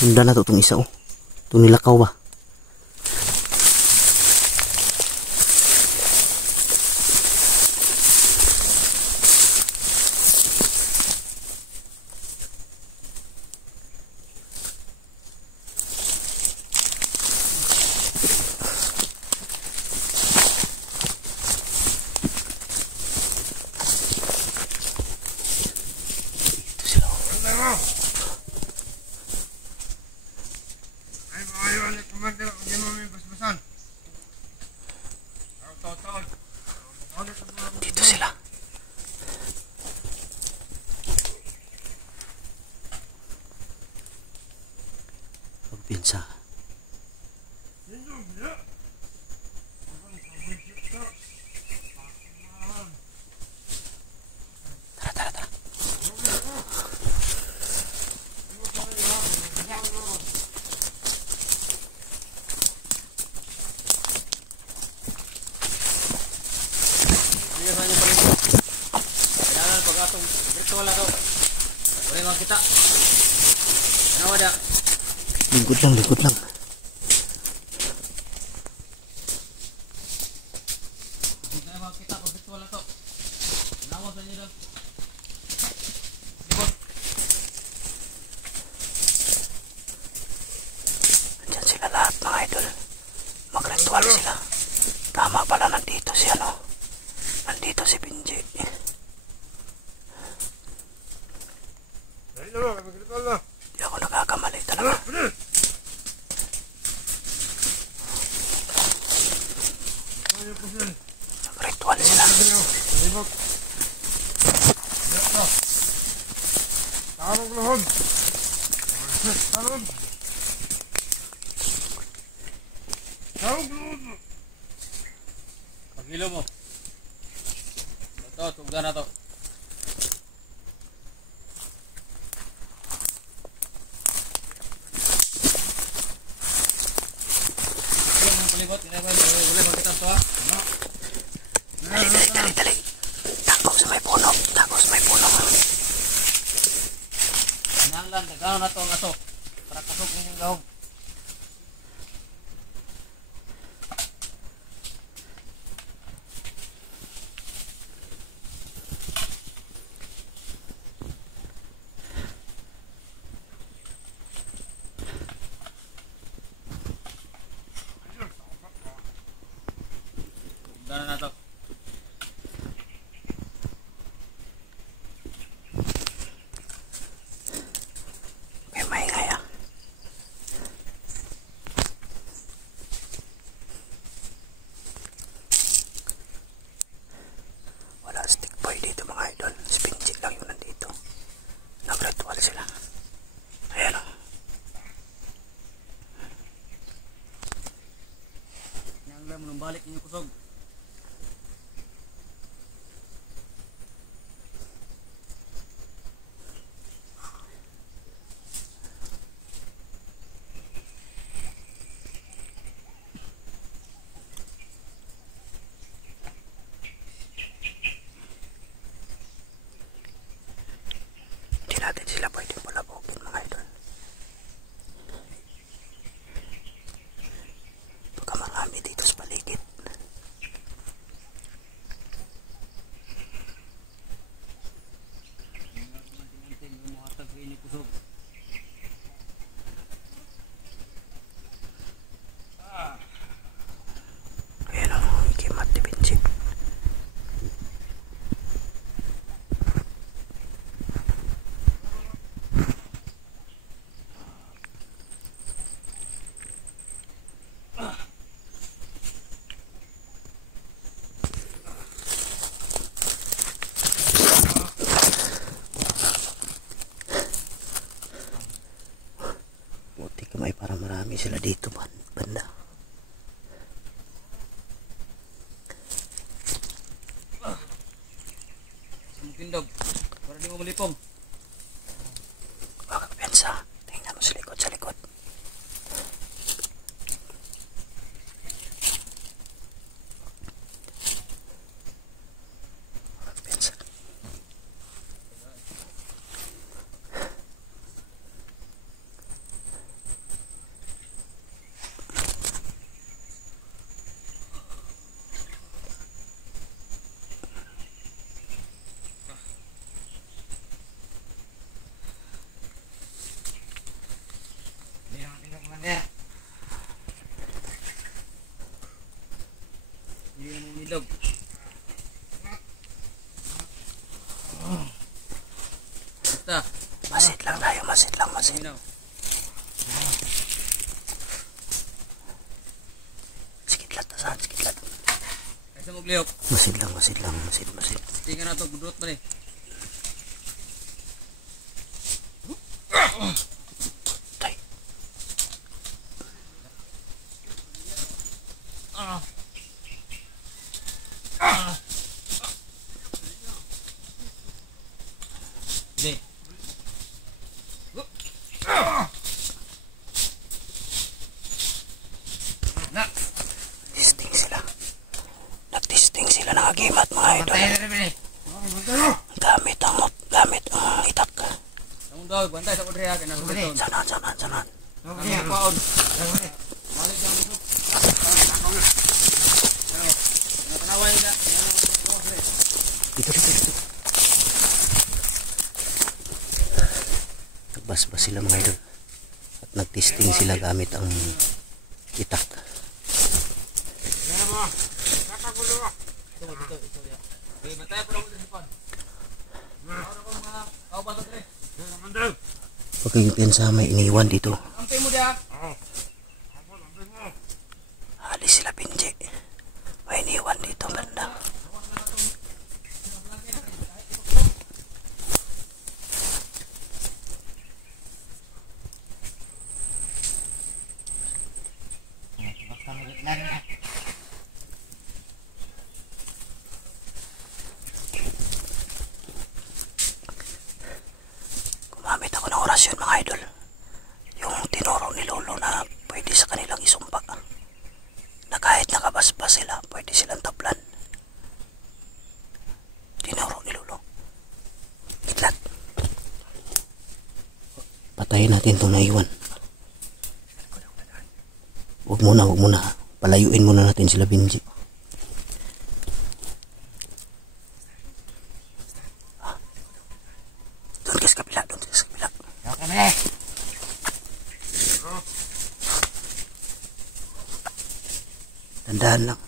Sundan na to itong isa, oh. Itong nilakaw ba? Dito sila. Pagpinsa. Tara, tara, tara. Kailangan pag atong virtual ako. Wala lang kita. Ano ada? Lingkod lang, lingkod lang. Hindi na kita pag virtual ako. Nawas na niyo. Andyan sila lahat mga idol. Mag-ritual sila. Tama pala, nandito si ano. Nandito si Benji. Di ako nagkakamali talaga. Nag-ritual sila. Pagilo mo. Ito, tugda na to. Palibot, boleh kita to ha? Dali, dali, dali, dali. Takbo sa may puno. Takbo sa may puno. Nanglan, dagano na to ang aso. Para kasok ninyong gahog. Tugda na to. Okay, maingay ah. Wala stick boy dito mga idol. Si Benji lang yung nandito. Nag-ritual sila. Ayan o. Nanglan mo nang balik ninyong kusog. Hindi natin sila pwede palabukin mga idol. Baka marami dito sa paligid. Ayan o, kimat ni Benji. Buti kamay para marami sila dito banda. Sumukindog. Para di mo malipong. Huwag pensa. Tingnan mo sa likod, sa likod. Huwag pensa. basta. Masid lang tayo, masid lang, masid. Minaw. Sikitlat na saan, sikitlat. Kaysa mo gliyok. Masid lang, masid lang, masid, masid. Tingnan na ito, gudot pa ni. Tay. Ini. Nak. Testing sila. Nag-testing sila ng agimat, mga idol. Gamit ang itak. Tangong daw, bantay sa kodre ha, kaya nasa beton. Sanan. Ang paon. Balik lang dito. Tanaway na. Dito. Nagbasbas sila, mga idol. At nag-testing sila gamit ang itak. Bantay po lang dito sa pan. Ano ko mga kaubato tre? Huwag kayong piyansa, may iniwan dito. Ampay mo dia. Alis sila, Binji. May iniwan dito, banda. Gumamit ako ng orasyon, mga idol. Yung tinuro ni Lolo na pwede sa kanilang isumpa. Na kahit nakabasbas sila, pwede silang tablan. Tinuro ni Lolo. Kitlat. Patayin natin itong naiwan. Huwag muna. Palayuin muna natin sila, Binji. Doon sa kabila. Tandaan lang.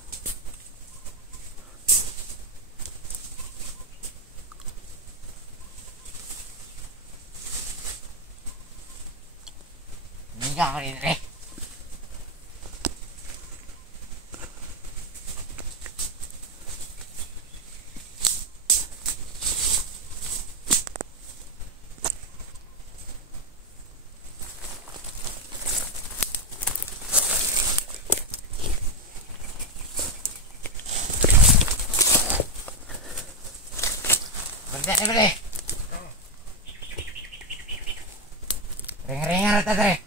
Ring-ringan rata tre.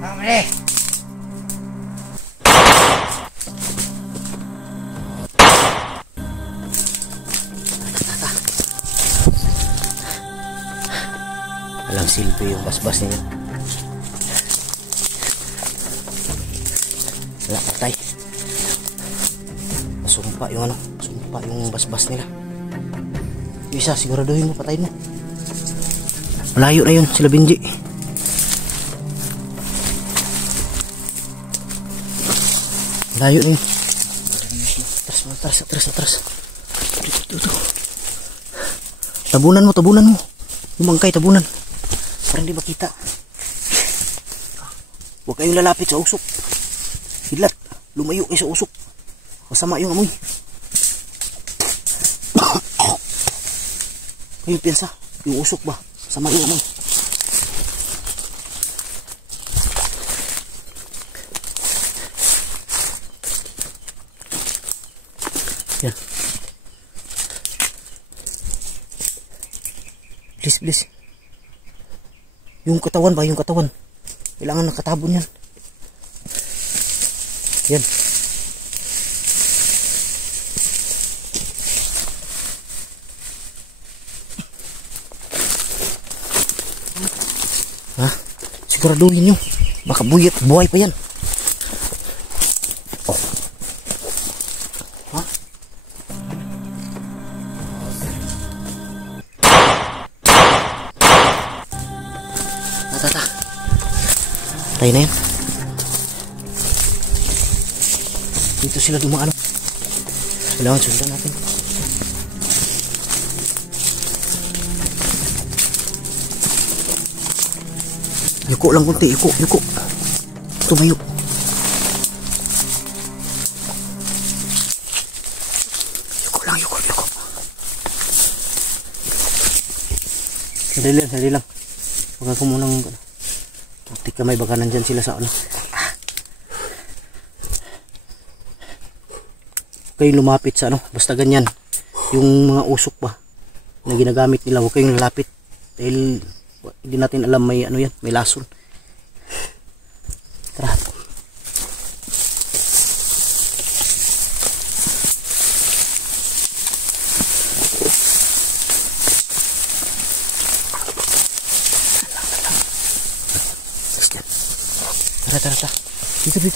Hombre. Walang silbi yung basbas niya. Wala, patay. Sumpa yung basbas nila. Isa, siguraduhin mo, patay mo. Malayo na yun, sila Binji. Malayo na yun. Atras. Dito. Tabunan mo. Umangkay, tabunan. Para hindi makita. Huwag kayong lalapit sa usok. Hidlat, lumayo kayo sa usok. Masama yung amoy. Kayo piensa, yung usok ba? Masama yung amoy. Yan. Please, please. Yung katawan ba? Yung katawan. Kailangan nakatabon yan. Yan. Ha? Siguraduhin nyo. Baka buhay pa yan. Oh. Ha? Tata. Tayo na yan. Dito sila dumaan. Kailangan sundan natin. Yuko lang kunti, yuko. Tumayo. Yuko lang. Sandali lang. Huwag ako munang putik kamay, baka nandyan sila sa ano. Huwag kayong lumapit sa ano, basta ganyan. Yung mga usok ba na ginagamit nila, huwag kayong lalapit. Dahil hindi natin alam may ano yan, may lason. Tara. Tara. Dito.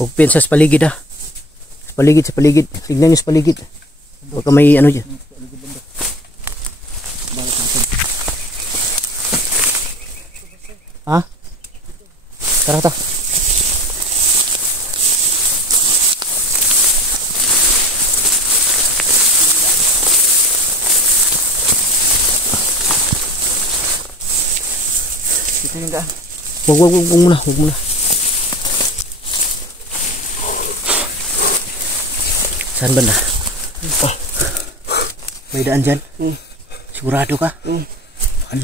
Huwag pensa sa paligid ha. Sa paligid. Tignan nyo sa paligid. Huwag ka may ano dyan. Ha? Tara. Huwag muna. Saan banda? Oh. May daan dyan? Sigurado ka?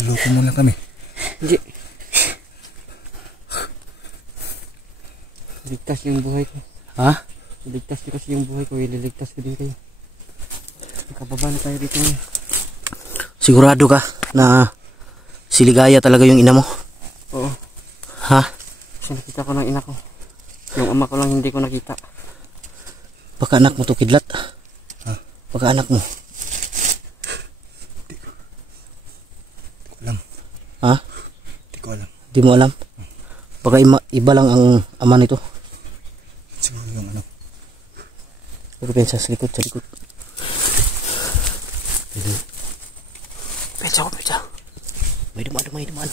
Loko muna kami. Hindi. Ligtas yung buhay ko. Ha? Ligtas niyo kasi yung buhay ko. Ililigtas ko din kayo. Nakababa na tayo dito ngayon. Sigurado ka na si Ligaya talaga yung ina mo? Oo. Ha? Kasi nakita ko ng ina ko. Yung ama ko lang hindi ko nakita. Baka anak mo to, Kidlat. Ha? Baka anak mo. Di ko alam. Ha? Di ko alam. Di mo alam? Baka iba lang ang ama nito. Siguro yung ano. Huwag pensa sa likod. Pensa. May dumaan.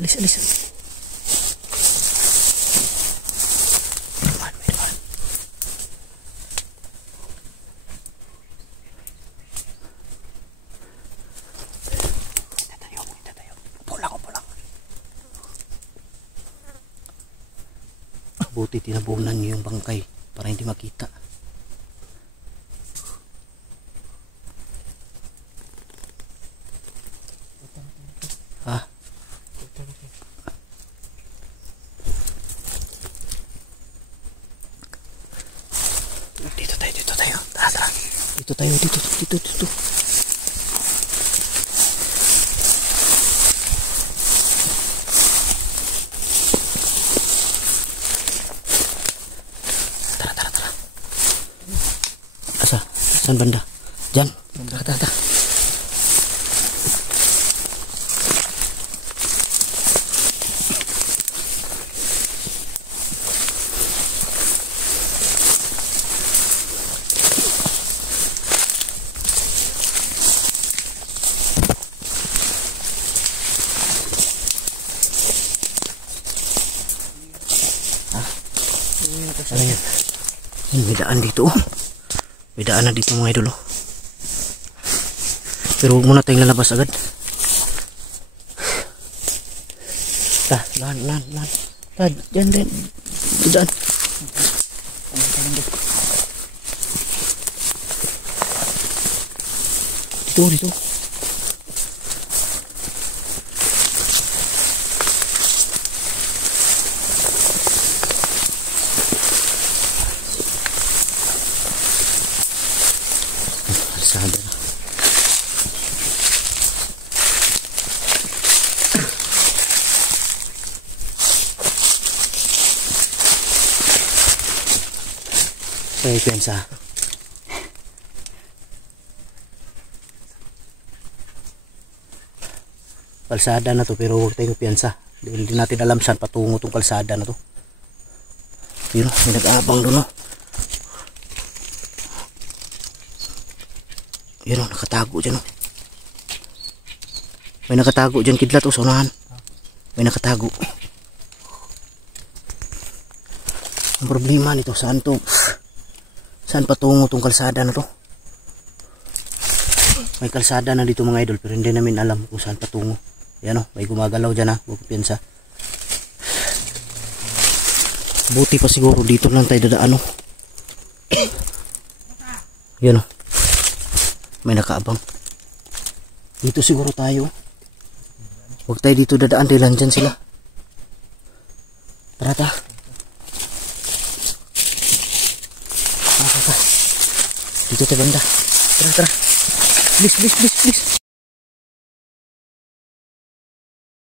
Alis. Buti tinabunan niyo yung bangkay para hindi makita. Ha? Dito tayo. Tara. Dito tayo. Saan banda? Diyan. Tara. Ano yan? May daan dito. May daanan dito mga idol. Pero huwag muna tayong lalabas agad. Lan. Diyan. Daan. Dito, dito. Kalsada na. Saya pensa. Kalsada na to pero huwag tayong piyansa. Hindi natin alam saan patungo tong kalsada na to. Pero may nag-aabang doon, no? Pero nakatago dyan, no? May nakatago dyan, kidlat o saunahan. May nakatago. Ang problema nito, saan to? Saan patungo tong kalsada na to? May kalsada na dito mga idol pero hindi namin alam kung saan patungo. Yan o, may gumagalaw dyan, ha. Huwag piyansa. Buti pa siguro dito lang tayo dadaan, o. Yan o. May nakaabang. Dito siguro tayo. Huwag tayo dito dadaan dahil nandyan sila. Tara ta. Dito tayo banda. Tara, tara. Please, please, please, please.